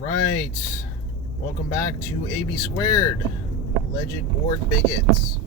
Right. Welcome back to AB Squared, Alleged Bored Bigots.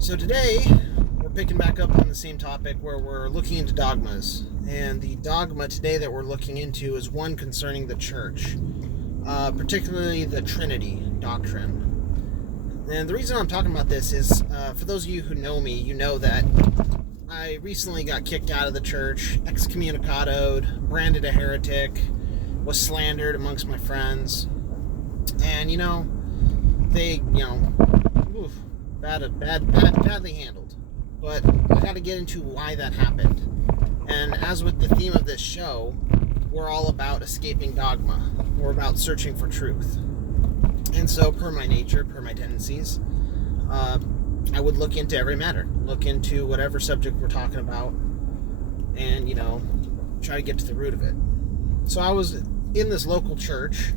So today, we're picking back up on the same topic where we're looking into dogmas. And the dogma today that we're looking into is one concerning the church, particularly the Trinity doctrine. And the reason I'm talking about this is, for those of you who know me, you know that I recently got kicked out of the church, excommunicatoed, branded a heretic, was slandered amongst my friends, and they, badly handled. But I got to get into why that happened. And as with the theme of this show, we're all about escaping dogma. We're about searching for truth. And so, per my nature, per my tendencies, I would look into every matter, look into whatever subject we're talking about, and try to get to the root of it. So I was in this local church.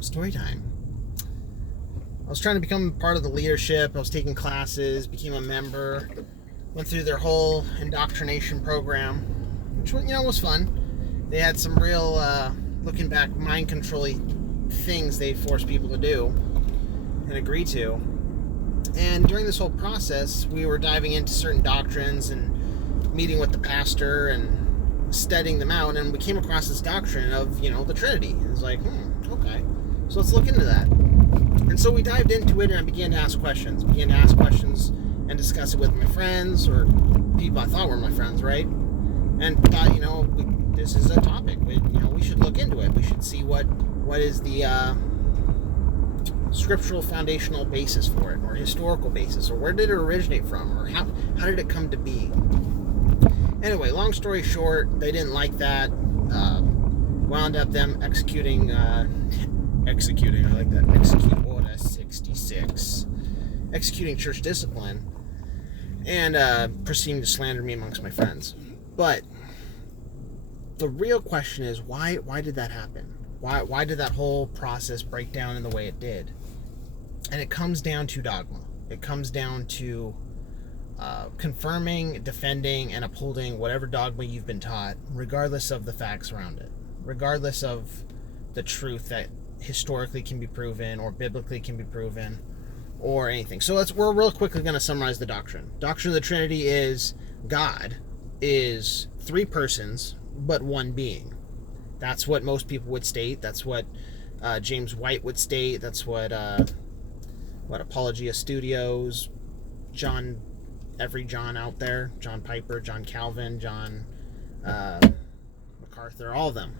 Story time. I was trying to become part of the leadership. I was taking classes, became a member, went through their whole indoctrination program, which was fun. They had some real, looking back, mind controlling things they forced people to do and agree to. And during this whole process, we were diving into certain doctrines and meeting with the pastor and studying them out, and we came across this doctrine of, the Trinity. It was like, okay, so let's look into that. And so we dived into it, and I began to ask questions and discuss it with my friends, or people I thought were my friends, right? And thought, this is a topic. We should look into it. We should see what is the scriptural foundational basis for it, or historical basis, or where did it originate from, or how did it come to be? Anyway, long story short, they didn't like that. Wound up them executing Order 66, executing church discipline, and proceeding to slander me amongst my friends. But the real question is, why did that happen? Why did that whole process break down in the way it did? And it comes down to dogma. It comes down to confirming, defending, and upholding whatever dogma you've been taught, regardless of the facts around it, regardless of the truth that historically can be proven or biblically can be proven or anything. So we're real quickly going to summarize the doctrine. Doctrine of the Trinity is God is three persons but one being. That's what most people would state. That's what James White would state. That's what Apologia Studios, every John out there, John Piper, John Calvin, John MacArthur, all of them.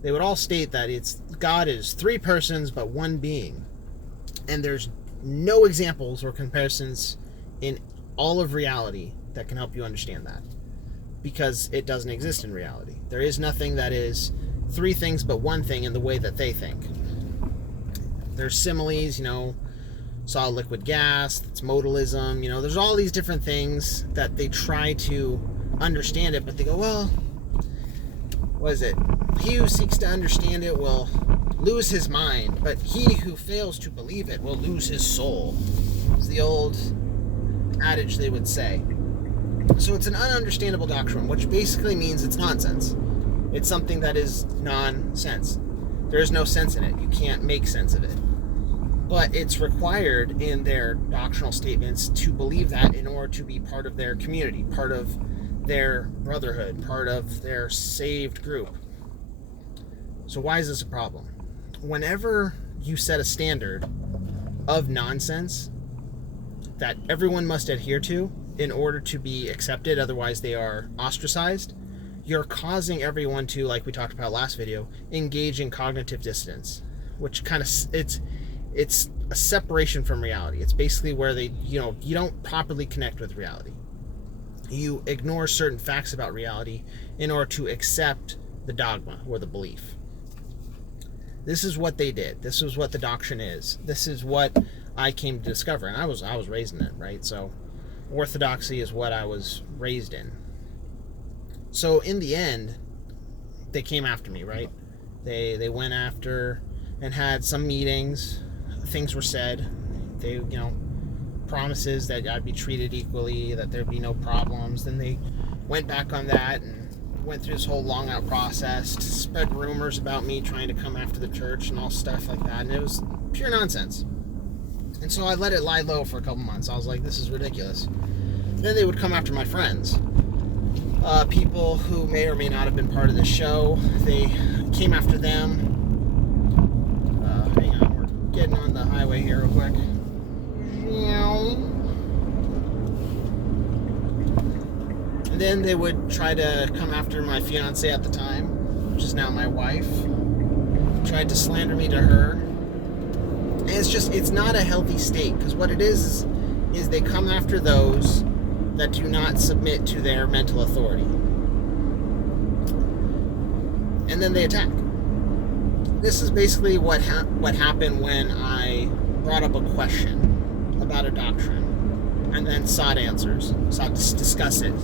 They would all state that God is three persons but one being. And there's no examples or comparisons in all of reality that can help you understand that, because it doesn't exist in reality. There is nothing that is three things but one thing in the way that they think. There's similes, solid liquid gas, it's modalism, there's all these different things that they try to understand it, but they go, well, what is it? He who seeks to understand it will lose his mind, but he who fails to believe it will lose his soul. It's the old adage they would say. So it's an ununderstandable doctrine, which basically means it's nonsense. It's something that is nonsense. There is no sense in it. You can't make sense of it. But it's required in their doctrinal statements to believe that in order to be part of their community, part of their brotherhood, part of their saved group. So why is this a problem? Whenever you set a standard of nonsense that everyone must adhere to in order to be accepted, otherwise they are ostracized, you're causing everyone to, like we talked about last video, engage in cognitive dissonance, which kind of, it's a separation from reality. It's basically where you don't properly connect with reality. You ignore certain facts about reality in order to accept the dogma or the belief. This is what they did. This is what the doctrine is. This is what I came to discover, and I was raised in it, right? So orthodoxy is what I was raised in. So in the end, they came after me, right? They went after and had some meetings. Things were said. They, promises that I'd be treated equally, that there'd be no problems. Then they went back on that and went through this whole long out process, spread rumors about me trying to come after the church and all stuff like that, and it was pure nonsense. And so I let it lie low for a couple months. I was like, this is ridiculous. Then they would come after my friends. People who may or may not have been part of the show. They came after them. Hang on, we're getting on the highway here real quick. And then they would try to come after my fiance at the time, which is now my wife. Tried to slander me to her. And it's not a healthy state, because what it is they come after those that do not submit to their mental authority. And then they attack. This is basically what happened when I brought up a question about a doctrine and then sought answers, sought to discuss it,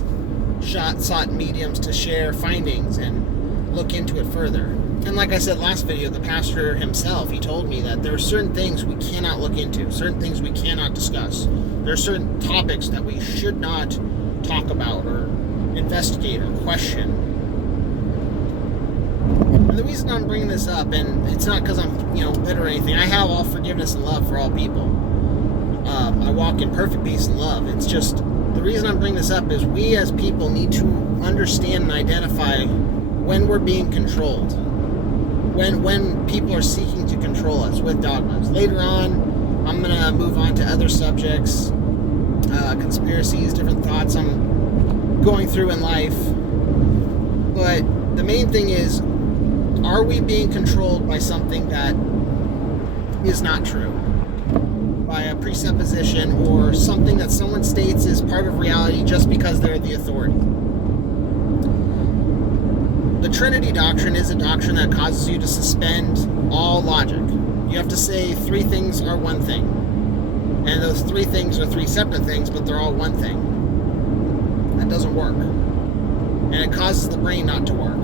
sought mediums to share findings and look into it further. And like I said last video, the pastor himself, he told me that there are certain things we cannot look into, certain things we cannot discuss. There are certain topics that we should not talk about or investigate or question. And the reason I'm bringing this up, and it's not because I'm bitter or anything, I have all forgiveness and love for all people. I walk in perfect peace and love. It's just, the reason I'm bringing this up is we as people need to understand and identify when we're being controlled. When people are seeking to control us with dogmas. Later on, I'm going to move on to other subjects, conspiracies, different thoughts I'm going through in life. But the main thing is, are we being controlled by something that is not true? By a presupposition or something that someone states is part of reality just because they're the authority. The Trinity doctrine is a doctrine that causes you to suspend all logic. You have to say three things are one thing. And those three things are three separate things, but they're all one thing. That doesn't work. And it causes the brain not to work.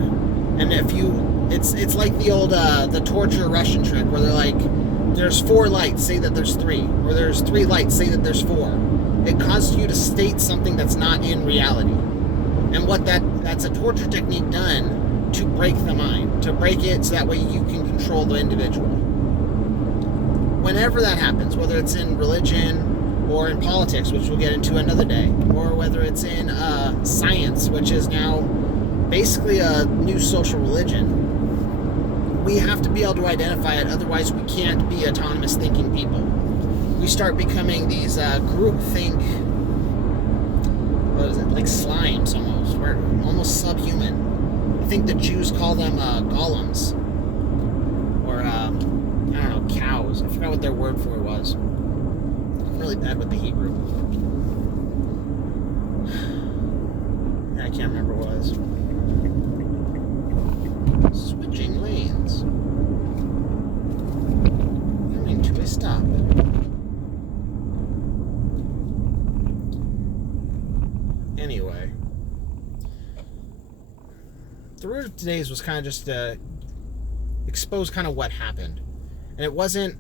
And it's like the old, the torture Russian trick, where they're like, there's 4 lights, say that there's 3. Or there's 3 lights, say that there's 4. It causes you to state something that's not in reality. And what that's a torture technique done to break the mind, to break it so that way you can control the individual. Whenever that happens, whether it's in religion or in politics, which we'll get into another day, or whether it's in science, which is now basically a new social religion, we have to be able to identify it, otherwise we can't be autonomous thinking people. We start becoming these group think, what is it, like slimes almost. We're almost subhuman. I think the Jews call them golems, or I don't know, cows. I forgot what their word for it was. I'm really bad with the Hebrew. I can't remember what it was. Switching lanes. Coming to a stop. Anyway. The root of today's was kind of just to expose kind of what happened. And it wasn't,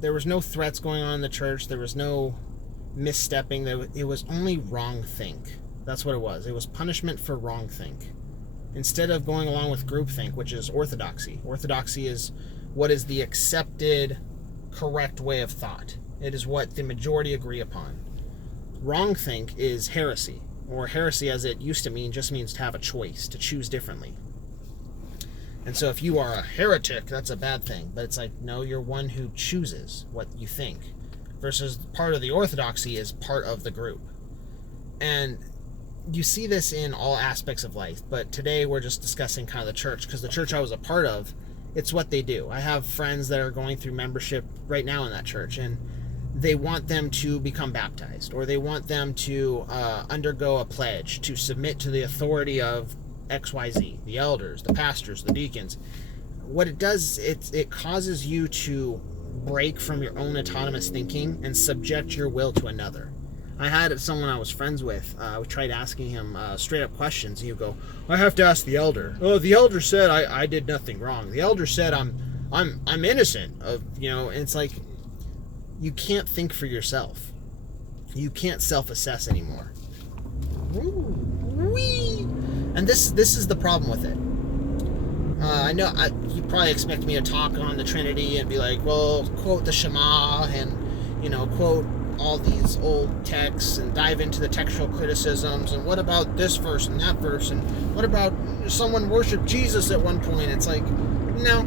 there was no threats going on in the church. There was no misstepping. It was only wrong think. That's what it was. It was punishment for wrong think. Instead of going along with groupthink, which is orthodoxy. Orthodoxy is what is the accepted, correct way of thought. It is what the majority agree upon. Wrong think is heresy. Or heresy, as it used to mean, just means to have a choice, to choose differently. And so if you are a heretic, that's a bad thing. But it's like, no, you're one who chooses what you think. Versus part of the orthodoxy is part of the group. And you see this in all aspects of life. But today we're just discussing kind of the church. Because the church I was a part of, it's what they do. I have friends that are going through membership right now in that church. And they want them to become baptized, or they want them to undergo a pledge to submit to the authority of XYZ, the elders, the pastors, the deacons. What it does, it causes you to break from your own autonomous thinking and subject your will to another. I had someone I was friends with, I tried asking him straight up questions, and you go, I have to ask the elder. Oh, the elder said I did nothing wrong. The elder said I'm innocent of, and it's like, you can't think for yourself. You can't self-assess anymore. Woo-wee. And this is the problem with it. I know you probably expect me to talk on the Trinity and be like, well, quote the Shema and, quote all these old texts and dive into the textual criticisms and what about this verse and that verse and what about someone worshiped Jesus at one point. It's like, no.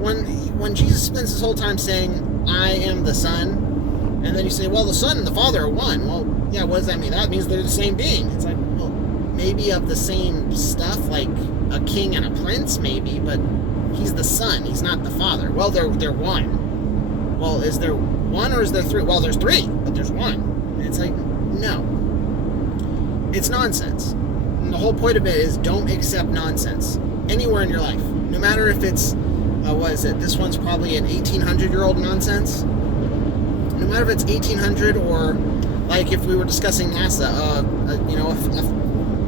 When Jesus spends his whole time saying, I am the Son, and then you say, well, the Son and the Father are one. Well, yeah, what does that mean? That means they're the same being. It's like, well, maybe of the same stuff, like a king and a prince, maybe, but he's the Son, he's not the Father. Well, they're one. Well, is there one or is there three? Well, there's three, but there's one. And it's like, no. It's nonsense. And the whole point of it is don't accept nonsense anywhere in your life. No matter if it's, what is it? This one's probably an 1800-year-old nonsense. No matter if it's 1800 or, like if we were discussing NASA, a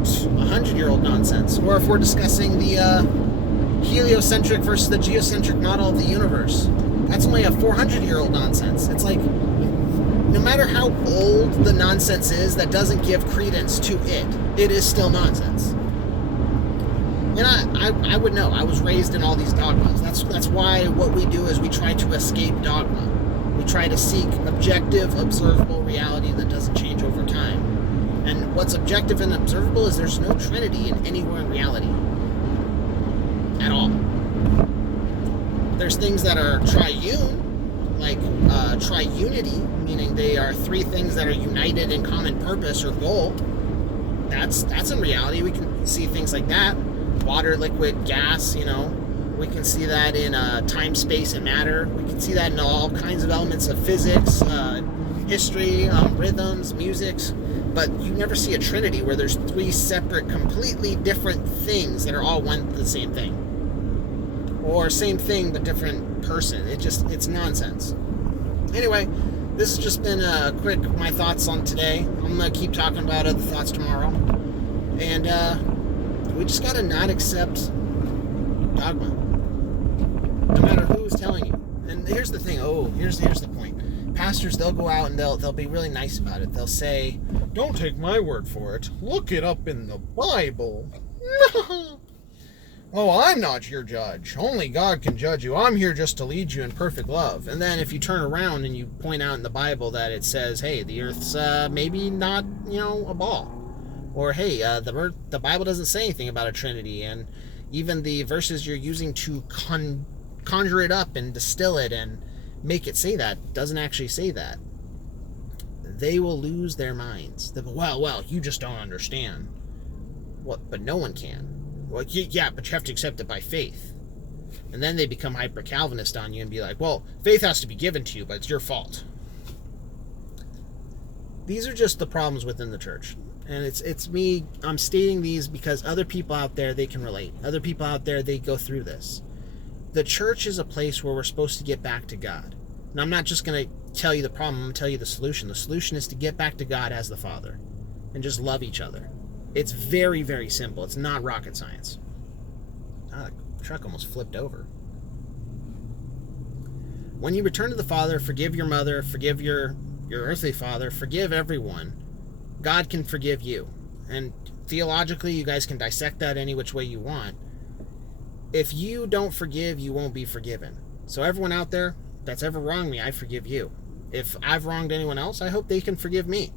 100-year-old nonsense. Or if we're discussing the heliocentric versus the geocentric model of the universe. That's only a 400-year-old nonsense. It's like, no matter how old the nonsense is, that doesn't give credence to it. It is still nonsense. And I would know. I was raised in all these dogmas. That's why what we do is we try to escape dogma. We try to seek objective, observable reality that doesn't change over time. And what's objective and observable is there's no Trinity in anywhere in reality. At all. There's things that are triune, like triunity, meaning they are three things that are united in common purpose or goal. That's in reality. We can see things like that. Water, liquid, gas, we can see that in time, space, and matter. We can see that in all kinds of elements of physics, history, rhythms, musics. But you never see a Trinity where there's three separate, completely different things that are all one the same thing. Or same thing, but different person. It's nonsense. Anyway, this has just been my thoughts on today. I'm going to keep talking about other thoughts tomorrow. And we just got to not accept dogma. No matter who's telling you. And here's the thing. Here's the point. Pastors, they'll go out and they'll be really nice about it. They'll say, don't take my word for it. Look it up in the Bible. Oh, I'm not your judge. Only God can judge you. I'm here just to lead you in perfect love. And then if you turn around and you point out in the Bible that it says, hey, the earth's maybe not, a ball. Or, hey, the Bible doesn't say anything about a Trinity. And even the verses you're using to conjure it up and distill it and make it say that doesn't actually say that. They will lose their minds. They'll go, well, you just don't understand. But no one can. Well, yeah, but you have to accept it by faith. And then they become hyper-Calvinist on you and be like, well, faith has to be given to you, but it's your fault. These are just the problems within the church. And it's me, I'm stating these because other people out there, they can relate. Other people out there, they go through this. The church is a place where we're supposed to get back to God. And I'm not just going to tell you the problem, I'm going to tell you the solution. The solution is to get back to God as the Father and just love each other. It's very, very simple. It's not rocket science. The truck almost flipped over. When you return to the Father, forgive your mother, forgive your earthly father, forgive everyone. God can forgive you. And theologically, you guys can dissect that any which way you want. If you don't forgive, you won't be forgiven. So everyone out there that's ever wronged me, I forgive you. If I've wronged anyone else, I hope they can forgive me.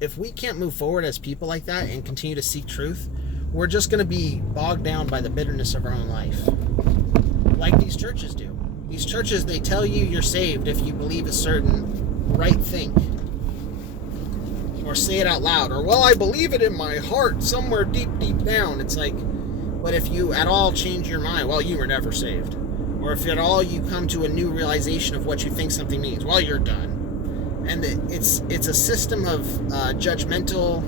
If we can't move forward as people like that and continue to seek truth, we're just going to be bogged down by the bitterness of our own life. Like these churches do. These churches, they tell you you're saved if you believe a certain right thing. Or say it out loud. Or, well, I believe it in my heart somewhere deep, deep down. It's like, but if you at all change your mind, well, you were never saved. Or if at all you come to a new realization of what you think something means, well, you're done. And it's a system of judgmental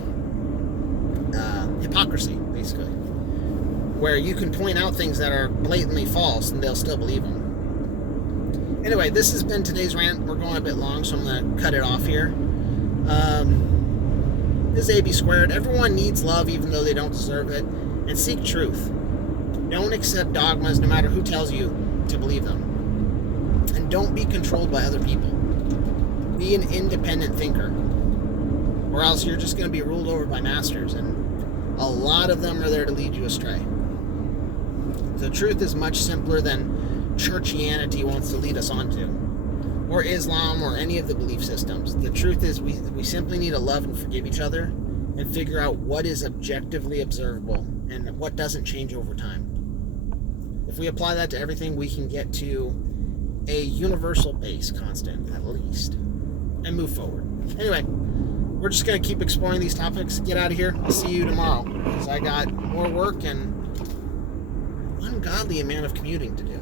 hypocrisy, basically, where you can point out things that are blatantly false and they'll still believe them. Anyway, this has been today's rant. We're going a bit long, so I'm going to cut it off here. This is AB squared. Everyone needs love, even though they don't deserve it. And seek truth. Don't accept dogmas, no matter who tells you to believe them. And don't be controlled by other people. Be an independent thinker, or else you're just going to be ruled over by masters, and A lot of them are there to lead you astray. The truth is much simpler than churchianity wants to lead us onto, or Islam, or any of the belief systems. The truth is we simply need to love and forgive each other and figure out what is objectively observable and what doesn't change over time. If we apply that to everything, we can get to a universal base constant, at least, and move forward. Anyway, we're just going to keep exploring these topics. Get out of here. I'll see you tomorrow, because I got more work and ungodly amount of commuting to do.